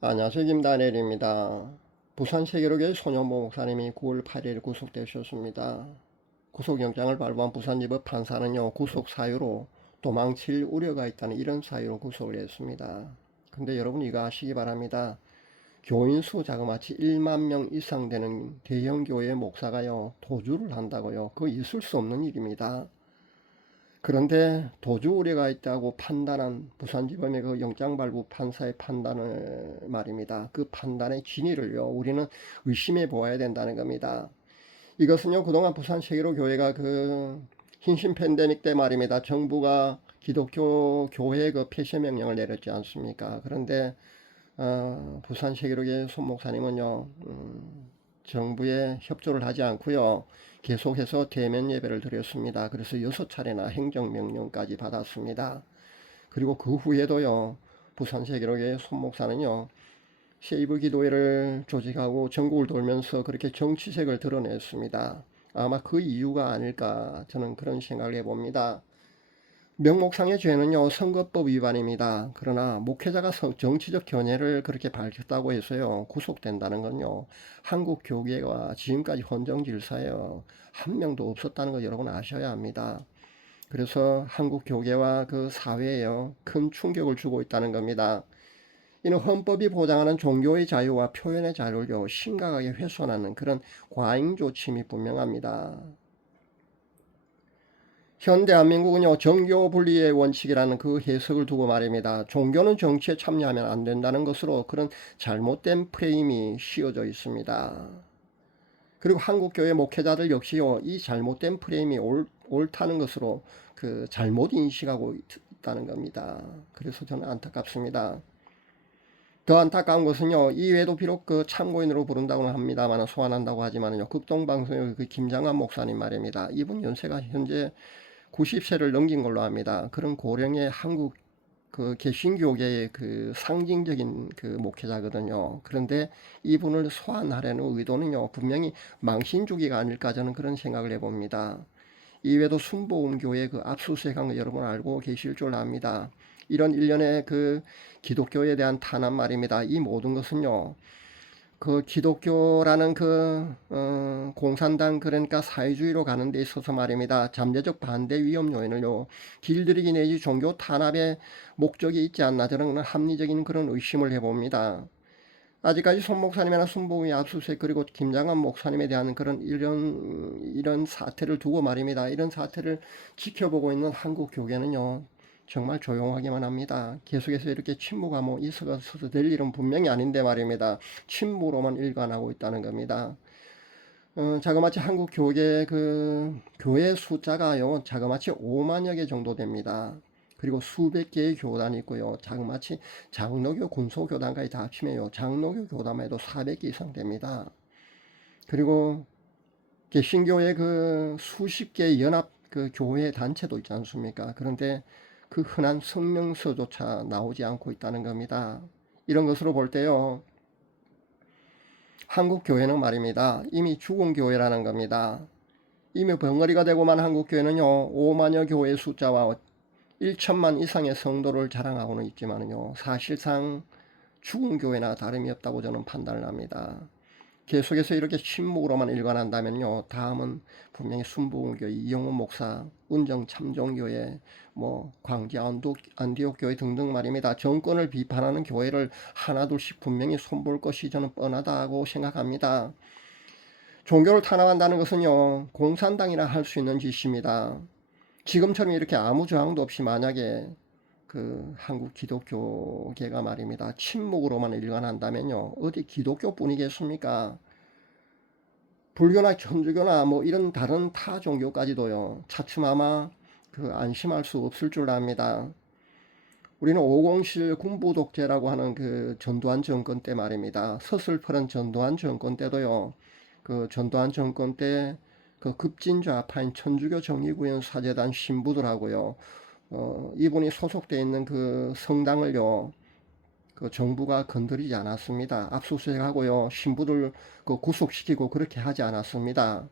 안녕하세요. 김다니엘입니다. 부산 세계로교회 손영보 목사님이 9월 8일 구속되셨습니다. 구속영장을 발부한 부산지법 판사는요, 구속 사유로 도망칠 우려가 있다는 이런 사유로 구속을 했습니다. 근데 여러분 이거 아시기 바랍니다. 교인 수 자그마치 1만 명 이상 되는 대형 교회 목사가요, 도주를 한다고요. 그거 있을 수 없는 일입니다. 그런데 도주 우려가 있다고 판단한 부산지법의 그 영장발부 판사의 판단을 말입니다. 그 판단의 진위를요, 우리는 의심해 보아야 된다는 겁니다. 이것은요, 그동안 부산 세계로 교회가 그 hin신 팬데믹 때 말입니다. 정부가 기독교 교회 그 폐쇄 명령을 내렸지 않습니까? 그런데 부산 세계로교회 손 목사님은요, 정부에 협조를 하지 않고요, 계속해서 대면 예배를 드렸습니다. 그래서 6차례나 행정명령까지 받았습니다. 그리고 그 후에도요, 부산 세계로교회 손 목사는요, 세이브 기도회를 조직하고 전국을 돌면서 그렇게 정치색을 드러냈습니다. 아마 그 이유가 아닐까 저는 그런 생각을 해봅니다. 명목상의 죄는요, 선거법 위반입니다. 그러나 목회자가 정치적 견해를 그렇게 밝혔다고 해서요, 구속된다는 건요, 한국 교계가 지금까지 헌정 질서에요, 한 명도 없었다는 거 여러분 아셔야 합니다. 그래서 한국 교계와 그 사회에요, 큰 충격을 주고 있다는 겁니다. 이는 헌법이 보장하는 종교의 자유와 표현의 자유를 심각하게 훼손하는 그런 과잉 조침이 분명합니다. 현 대한민국은요, 정교 분리의 원칙이라는 그 해석을 두고 말입니다. 종교는 정치에 참여하면 안 된다는 것으로 그런 잘못된 프레임이 씌워져 있습니다. 그리고 한국교회 목회자들 역시요, 이 잘못된 프레임이 옳다는 것으로 그 잘못 인식하고 있다는 겁니다. 그래서 저는 안타깝습니다. 더 안타까운 것은요, 이외에도 비록 그 참고인으로 부른다고는 합니다만, 소환한다고 하지만요, 극동방송의 그 김장한 목사님 말입니다. 이분 연세가 현재 90세를 넘긴 걸로 합니다. 그런 고령의 한국 그 개신교계의 그 상징적인 그 목회자거든요. 그런데 이분을 소환하려는 의도는요, 분명히 망신 주기가 아닐까 저는 그런 생각을 해봅니다. 이외에도 순복음교회 그 압수수색한 거 여러분 알고 계실 줄 압니다. 이런 일련의 그 기독교에 대한 탄압 말입니다. 이 모든 것은요, 그 기독교라는 그 공산당, 그러니까 사회주의로 가는 데 있어서 말입니다. 잠재적 반대 위험 요인을요, 길들이기 내지 종교 탄압의 목적이 있지 않나 저는 합리적인 그런 의심을 해봅니다. 아직까지 손 목사님이나 순복음의 압수수색, 그리고 김장한 목사님에 대한 그런 이런 사태를 두고 말입니다. 이런 사태를 지켜보고 있는 한국 교계는요, 정말 조용하기만 합니다. 계속해서 이렇게 침묵하고 있어서 될 일은 분명히 아닌데 말입니다. 침묵으로만 일관하고 있다는 겁니다. 자그마치 한국 교계 그 교회 숫자가요, 자그마치 5만여 개 정도 됩니다. 그리고 수백 개의 교단이 있고요. 자그마치 장로교 군소교단까지 다 합치면요, 장로교 교단만 해도 400개 이상 됩니다. 그리고 개신교의 그 수십 개의 연합 그 교회 단체도 있지 않습니까? 그런데 그 흔한 성명서조차 나오지 않고 있다는 겁니다. 이런 것으로 볼 때요, 한국 교회는 말입니다, 이미 죽은 교회라는 겁니다. 이미 벙어리가 되고만 한국 교회는요, 5만여 교회 숫자와 1천만 이상의 성도를 자랑하고는 있지만요, 사실상 죽은 교회나 다름이 없다고 저는 판단을 합니다. 계속해서 이렇게 침묵으로만 일관한다면요, 다음은 분명히 순복음교회 이영훈 목사, 운정 참종교회, 뭐 광주 안디옥 교회 등등 말입니다. 정권을 비판하는 교회를 하나둘씩 분명히 손볼 것이 저는 뻔하다고 생각합니다. 종교를 탄압한다는 것은요, 공산당이나 할 수 있는 짓입니다. 지금처럼 이렇게 아무 저항도 없이 만약에 그 한국 기독교계가 말입니다, 침묵으로만 일관한다면요, 어디 기독교뿐이겠습니까? 불교나 천주교나 뭐 이런 다른 타 종교까지도요, 차츰 아마 그 안심할 수 없을 줄 압니다. 우리는 507 군부 독재라고 하는 그 전두환 정권 때 말입니다, 서슬퍼런 전두환 정권 때도요, 그 전두환 정권 때 그 급진좌파인 천주교 정의구현 사재단 신부들하고요, 이분이 소속되어 있는 그 성당을요, 그 정부가 건드리지 않았습니다. 압수수색하고요, 신부들 그 구속시키고 그렇게 하지 않았습니다.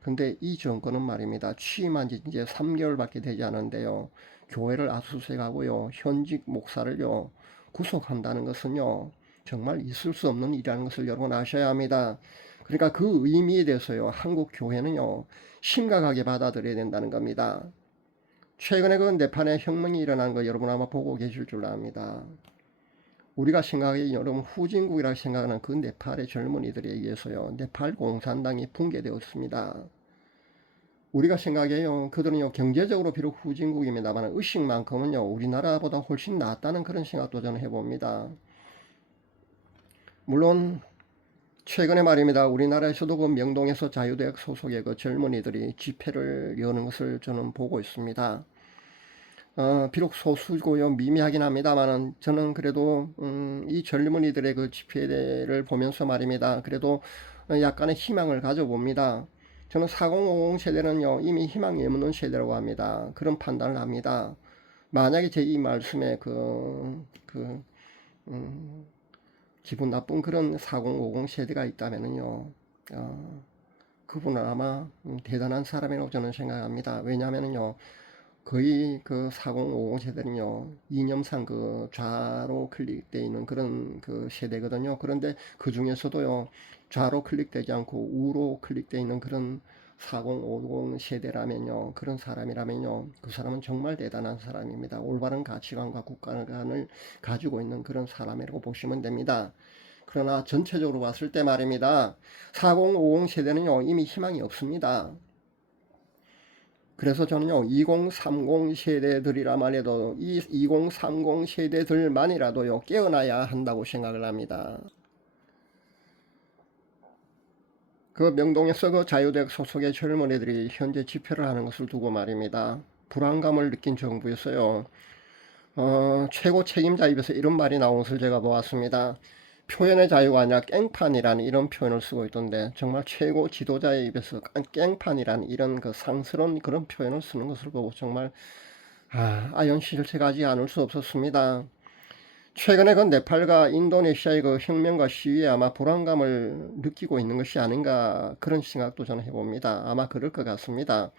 근데 이 정권은 말입니다, 취임한 지 이제 3개월밖에 되지 않은데요, 교회를 압수수색하고요, 현직 목사를요 구속한다는 것은요, 정말 있을 수 없는 일이라는 것을 여러분 아셔야 합니다. 그러니까 그 의미에 대해서요, 한국 교회는요, 심각하게 받아들여야 된다는 겁니다. 최근에 그 네팔에 혁명이 일어난 거 여러분 아마 보고 계실 줄 압니다. 우리가 생각하기에 여러분 후진국이라고 생각하는 그 네팔의 젊은이들에 의해서요, 네팔 공산당이 붕괴되었습니다. 우리가 생각해요, 그들은요, 경제적으로 비록 후진국입니다만 의식만큼은요, 우리나라보다 훨씬 낫다는 그런 생각도 저는 해봅니다. 물론 최근에 말입니다, 우리나라에서도 그 명동에서 자유대학 소속의 그 젊은이들이 집회를 여는 것을 저는 보고 있습니다. 비록 소수고요, 미미하긴 합니다만은 저는 그래도 이 젊은이들의 그 집회를 보면서 말입니다, 그래도 약간의 희망을 가져봅니다. 저는 4050 세대는요, 이미 희망이 없는 세대라고 합니다. 그런 판단을 합니다. 만약에 제 이 말씀에 기분 나쁜 그런 4050 세대가 있다면은요, 그분은 아마 대단한 사람이라고 저는 생각합니다. 왜냐하면요, 거의 그 4050 세대는요, 이념상 그 좌로 클릭되어 있는 그런 그 세대거든요. 그런데 그 중에서도요, 좌로 클릭되지 않고 우로 클릭되어 있는 그런 4050 세대라면요, 그런 사람이라면요, 그 사람은 정말 대단한 사람입니다. 올바른 가치관과 국가관을 가지고 있는 그런 사람이라고 보시면 됩니다. 그러나 전체적으로 봤을 때 말입니다, 4050 세대는요, 이미 희망이 없습니다. 그래서 저는요, 2030 세대들이라만 해도 이 2030 세대들만이라도요, 깨어나야 한다고 생각을 합니다. 그 명동에서 그 자유대학 소속의 젊은이들이 현재 집회를 하는 것을 두고 말입니다, 불안감을 느낀 정부에서요, 최고 책임자 입에서 이런 말이 나온 것을 제가 보았습니다. 표현의 자유가 아니라 깽판이라는 이런 표현을 쓰고 있던데, 정말 최고 지도자의 입에서 깽판이라는 이런 그 상스러운 그런 표현을 쓰는 것을 보고 정말 아연실색하지 않을 수 없었습니다. 최근에 그 네팔과 인도네시아의 그 혁명과 시위에 아마 불안감을 느끼고 있는 것이 아닌가, 그런 생각도 저는 해봅니다. 아마 그럴 것 같습니다.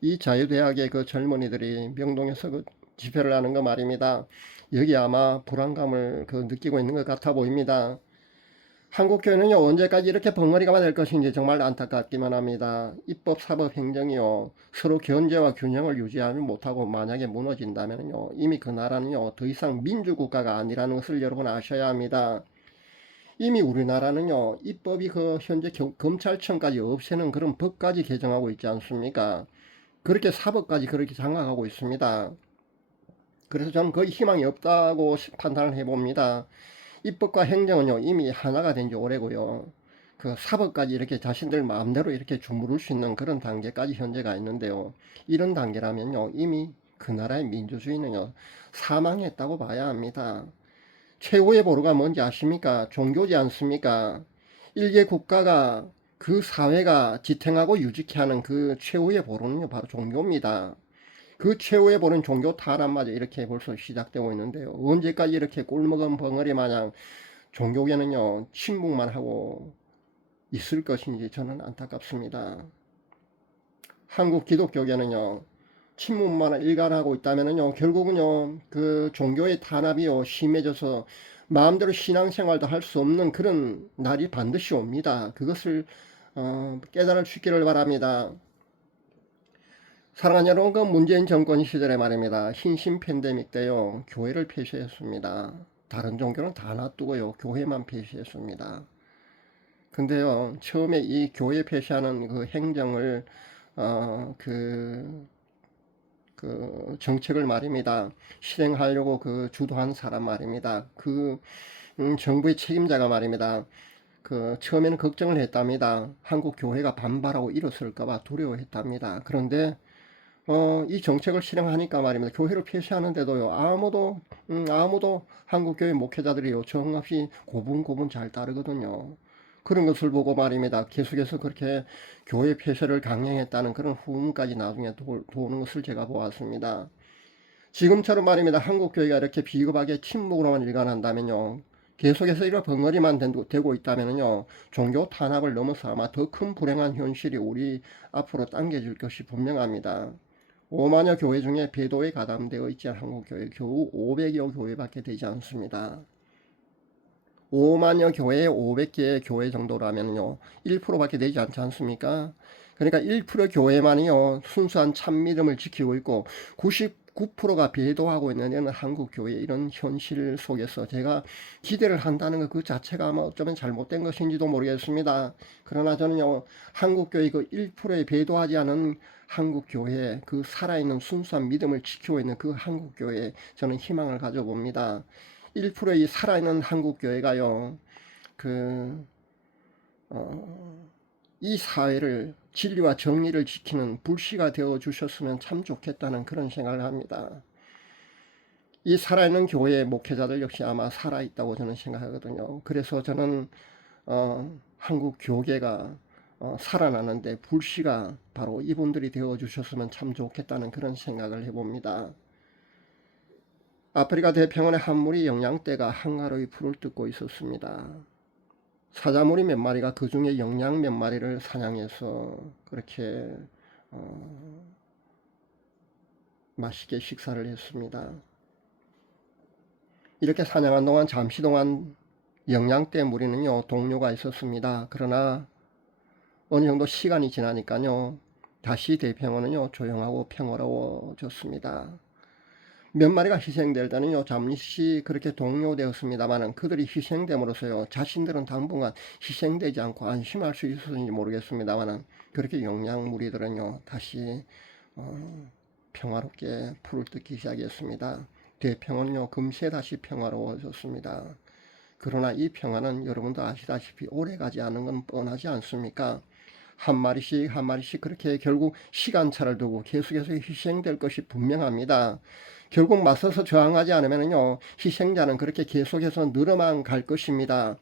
이 자유대학의 그 젊은이들이 명동에서 그 집회를 하는 거 말입니다, 여기 아마 불안감을 느끼고 있는 것 같아 보입니다. 한국교회는요, 언제까지 이렇게 벙어리가 될 것인지 정말 안타깝기만 합니다. 입법, 사법, 행정이요, 서로 견제와 균형을 유지하지 못하고 만약에 무너진다면요, 이미 그 나라는요, 더 이상 민주국가가 아니라는 것을 여러분 아셔야 합니다. 이미 우리나라는요, 입법이 현재 검찰청까지 없애는 그런 법까지 개정하고 있지 않습니까? 그렇게 사법까지 그렇게 장악하고 있습니다. 그래서 저는 거의 희망이 없다고 판단을 해봅니다. 입법과 행정은요, 이미 하나가 된 지 오래고요, 그 사법까지 이렇게 자신들 마음대로 이렇게 주무를 수 있는 그런 단계까지 현재가 있는데요, 이런 단계라면요, 이미 그 나라의 민주주의는요, 사망했다고 봐야 합니다. 최후의 보루가 뭔지 아십니까? 종교지 않습니까? 일개 국가가, 그 사회가 지탱하고 유지케 하는 그 최후의 보루는요, 바로 종교입니다. 그 최후의 보는 종교 탄압마저 이렇게 벌써 시작되고 있는데요, 언제까지 이렇게 꿀먹은 벙어리 마냥 종교계는요, 침묵만 하고 있을 것인지 저는 안타깝습니다. 한국 기독교계는요, 침묵만 일관하고 있다면요, 결국은요, 그 종교의 탄압이요, 심해져서 마음대로 신앙생활도 할 수 없는 그런 날이 반드시 옵니다. 그것을 깨달을 수 있기를 바랍니다. 사랑하는 여러분, 그 문재인 정권 시절에 말입니다, 흰신 팬데믹 때요, 교회를 폐쇄했습니다. 다른 종교는 다 놔두고요, 교회만 폐쇄했습니다. 근데요, 처음에 이 교회 폐쇄하는 그 행정을 정책을 말입니다, 실행하려고 주도한 사람 말입니다, 정부의 책임자가 말입니다, 처음에는 걱정을 했답니다. 한국 교회가 반발하고 일어설까봐 두려워했답니다. 그런데 이 정책을 실행하니까 말입니다, 교회를 폐쇄하는데도요, 아무도 한국교회 목회자들이요, 정없이 고분고분 잘 따르거든요. 그런 것을 보고 말입니다, 계속해서 그렇게 교회 폐쇄를 강행했다는 그런 후문까지 나중에 도는 것을 제가 보았습니다. 지금처럼 말입니다, 한국교회가 이렇게 비겁하게 침묵으로만 일관한다면요, 계속해서 이런 벙어리만 되고 있다면요, 종교 탄압을 넘어서 아마 더 큰 불행한 현실이 우리 앞으로 당겨질 것이 분명합니다. 5만여 교회 중에 배도에 가담되어 있지 않은 한국교회 겨우 500여 교회밖에 되지 않습니다. 5만여 교회에 500개의 교회 정도라면요 1%밖에 되지 않지 않습니까? 그러니까 1% 교회만이요 순수한 참 믿음을 지키고 있고 99%가 배도하고 있는 이런 한국 교회 이런 현실 속에서 제가 기대를 한다는 것 그 자체가 아마 어쩌면 잘못된 것인지도 모르겠습니다. 그러나 저는요 한국 교회 그 1%에 배도하지 않은 한국 교회 그 살아있는 순수한 믿음을 지키고 있는 그 한국 교회에 저는 희망을 가져봅니다. 1%의 살아있는 한국 교회가요 그 이 사회를 진리와 정의를 지키는 불씨가 되어 주셨으면 참 좋겠다는 그런 생각을 합니다. 이 살아있는 교회의 목회자들 역시 아마 살아있다고 저는 생각하거든요. 그래서 저는 한국 교계가 살아나는데 불씨가 바로 이분들이 되어 주셨으면 참 좋겠다는 그런 생각을 해봅니다. 아프리카 대평원의 한 무리 영양떼가 한가로이 풀을 뜯고 있었습니다. 사자물이 몇 마리가 그 중에 영양 몇 마리를 사냥해서 그렇게 맛있게 식사를 했습니다. 이렇게 사냥한 동안 잠시 동안 영양떼 무리는요 동료가 있었습니다. 그러나 어느 정도 시간이 지나니까요 다시 대평원은요 조용하고 평화로워졌습니다. 몇 마리가 희생될 때는요 잠시 그렇게 동요되었습니다만 그들이 희생됨으로써요 자신들은 당분간 희생되지 않고 안심할 수 있었는지 모르겠습니다만 그렇게 영양무리들은요 다시 평화롭게 풀을 뜯기 시작했습니다. 대평원은요 금세 다시 평화로워졌습니다. 그러나 이 평화는 여러분도 아시다시피 오래가지 않은 건 뻔하지 않습니까? 한 마리씩 한 마리씩 그렇게 결국 시간차를 두고 계속해서 희생될 것이 분명합니다. 결국 맞서서 저항하지 않으면요 희생자는 그렇게 계속해서 늘어만 갈 것입니다.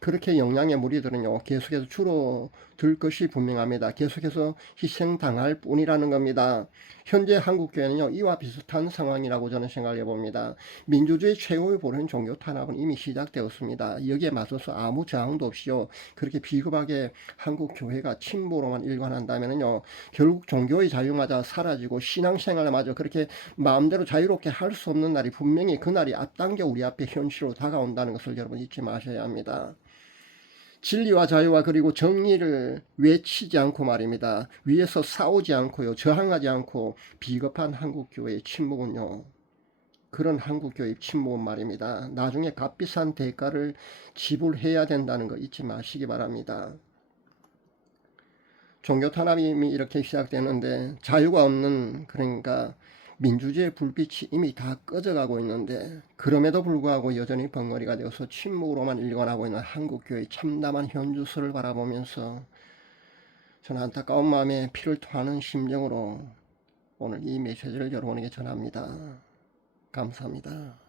그렇게 영양의 무리들은요 계속해서 줄어들 것이 분명합니다. 계속해서 희생당할 뿐이라는 겁니다. 현재 한국교회는요 이와 비슷한 상황이라고 저는 생각해 봅니다. 민주주의 최고의 보는 종교 탄압은 이미 시작되었습니다. 여기에 맞서서 아무 저항도 없이요 그렇게 비겁하게 한국교회가 침묵으로만 일관한다면요 결국 종교의 자유마저 사라지고 신앙생활마저 그렇게 마음대로 자유롭게 할 수 없는 날이 분명히 그날이 앞당겨 우리 앞에 현실로 다가온다는 것을 여러분 잊지 마셔야 합니다. 진리와 자유와 그리고 정의를 외치지 않고 말입니다. 위에서 싸우지 않고요. 저항하지 않고 비겁한 한국교회의 침묵은요. 그런 한국교회의 침묵은 말입니다. 나중에 값비싼 대가를 지불해야 된다는 거 잊지 마시기 바랍니다. 종교 탄압이 이미 이렇게 시작되는데 자유가 없는 그러니까 민주주의의 불빛이 이미 다 꺼져가고 있는데 그럼에도 불구하고 여전히 벙어리가 되어서 침묵으로만 일관하고 있는 한국교회의 참담한 현주소를 바라보면서 저는 안타까운 마음에 피를 토하는 심정으로 오늘 이 메시지를 여러분에게 전합니다. 감사합니다.